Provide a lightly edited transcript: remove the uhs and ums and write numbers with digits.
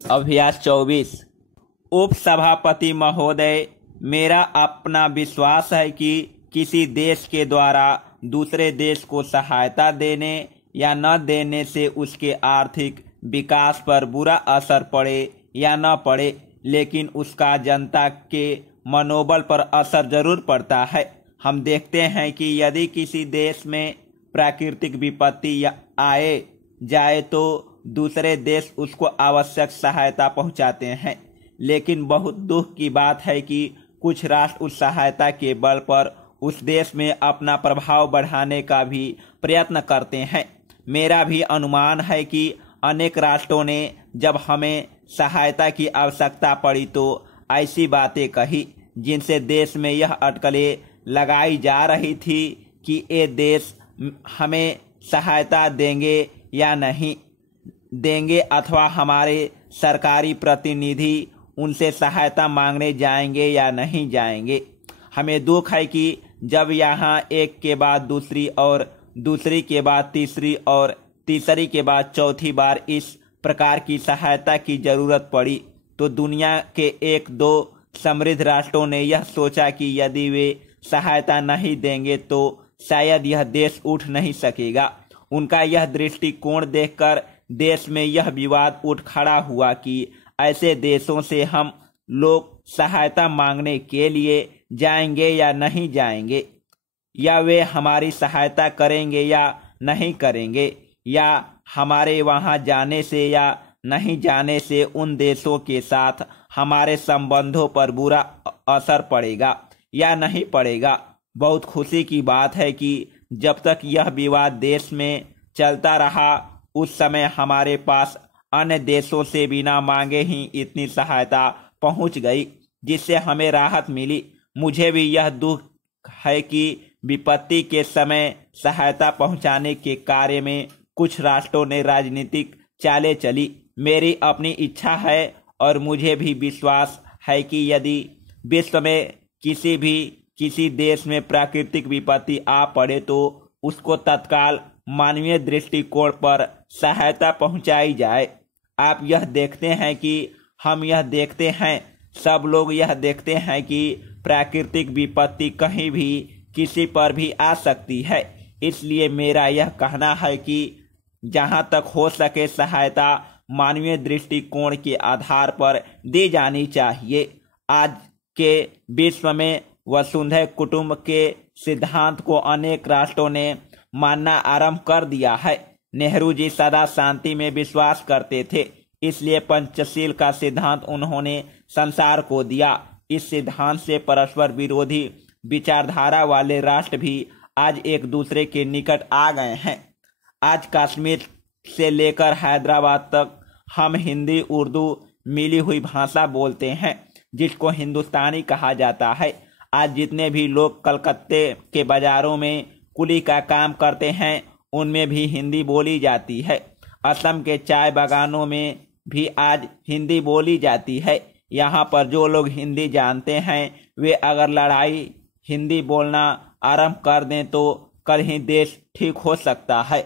अभ्यास 24। उपसभापति महोदय, मेरा अपना विश्वास है कि किसी देश के द्वारा दूसरे देश को सहायता देने या न देने से उसके आर्थिक विकास पर बुरा असर पड़े या न पड़े, लेकिन उसका जनता के मनोबल पर असर जरूर पड़ता है। हम देखते हैं कि यदि किसी देश में प्राकृतिक विपत्ति आए जाए तो दूसरे देश उसको आवश्यक सहायता पहुंचाते हैं, लेकिन बहुत दुख की बात है कि कुछ राष्ट्र उस सहायता के बल पर उस देश में अपना प्रभाव बढ़ाने का भी प्रयत्न करते हैं। मेरा भी अनुमान है कि अनेक राष्ट्रों ने जब हमें सहायता की आवश्यकता पड़ी तो ऐसी बातें कही जिनसे देश में यह अटकलें लगाई जा रही थी कि ये देश हमें सहायता देंगे या नहीं देंगे, अथवा हमारे सरकारी प्रतिनिधि उनसे सहायता मांगने जाएंगे या नहीं जाएंगे। हमें दुख है कि जब यहाँ एक के बाद दूसरी और दूसरी के बाद तीसरी और तीसरी के बाद चौथी बार इस प्रकार की सहायता की जरूरत पड़ी तो दुनिया के एक दो समृद्ध राष्ट्रों ने यह सोचा कि यदि वे सहायता नहीं देंगे तो शायद यह देश उठ नहीं सकेगा। उनका यह दृष्टिकोण देखकर देश में यह विवाद उठ खड़ा हुआ कि ऐसे देशों से हम लोग सहायता मांगने के लिए जाएंगे या नहीं जाएंगे, या वे हमारी सहायता करेंगे या नहीं करेंगे, या हमारे वहां जाने से या नहीं जाने से उन देशों के साथ हमारे संबंधों पर बुरा असर पड़ेगा या नहीं पड़ेगा। बहुत खुशी की बात है कि जब तक यह विवाद देश में चलता रहा उस समय हमारे पास अन्य देशों से बिना मांगे ही इतनी सहायता पहुंच गई, जिससे हमें राहत मिली। मुझे भी यह दुख है कि विपत्ति के समय सहायता पहुंचाने के कार्य में कुछ राष्ट्रों ने राजनीतिक चालें चली। मेरी अपनी इच्छा है और मुझे भी विश्वास है कि यदि विश्व में किसी देश में प्राकृतिक विपत्ति आ पड़े तो उसको तत्काल मानवीय दृष्टिकोण पर सहायता पहुंचाई जाए। आप यह देखते हैं कि हम यह देखते हैं, सब लोग यह देखते हैं कि प्राकृतिक विपत्ति कहीं भी किसी पर भी आ सकती है। इसलिए मेरा यह कहना है कि जहां तक हो सके सहायता मानवीय दृष्टिकोण के आधार पर दी जानी चाहिए। आज के विश्व में वसुंधैव कुटुंब के सिद्धांत को अनेक राष्ट्रों ने मानना आरंभ कर दिया है। नेहरू जी सदा शांति में विश्वास करते थे, इसलिए पंचशील का सिद्धांत उन्होंने संसार को दिया। इस सिद्धांत से परस्पर विरोधी विचारधारा वाले राष्ट्र भी आज एक दूसरे के निकट आ गए हैं। आज कश्मीर से लेकर हैदराबाद तक हम हिंदी उर्दू मिली हुई भाषा बोलते हैं, जिसको हिंदुस्तानी कहा जाता है। आज जितने भी लोग कलकत्ते के बाजारों में कुली का काम करते हैं उनमें भी हिंदी बोली जाती है। असम के चाय बागानों में भी आज हिंदी बोली जाती है। यहाँ पर जो लोग हिंदी जानते हैं वे अगर लड़ाई हिंदी बोलना आरंभ कर दें तो कल ही देश ठीक हो सकता है।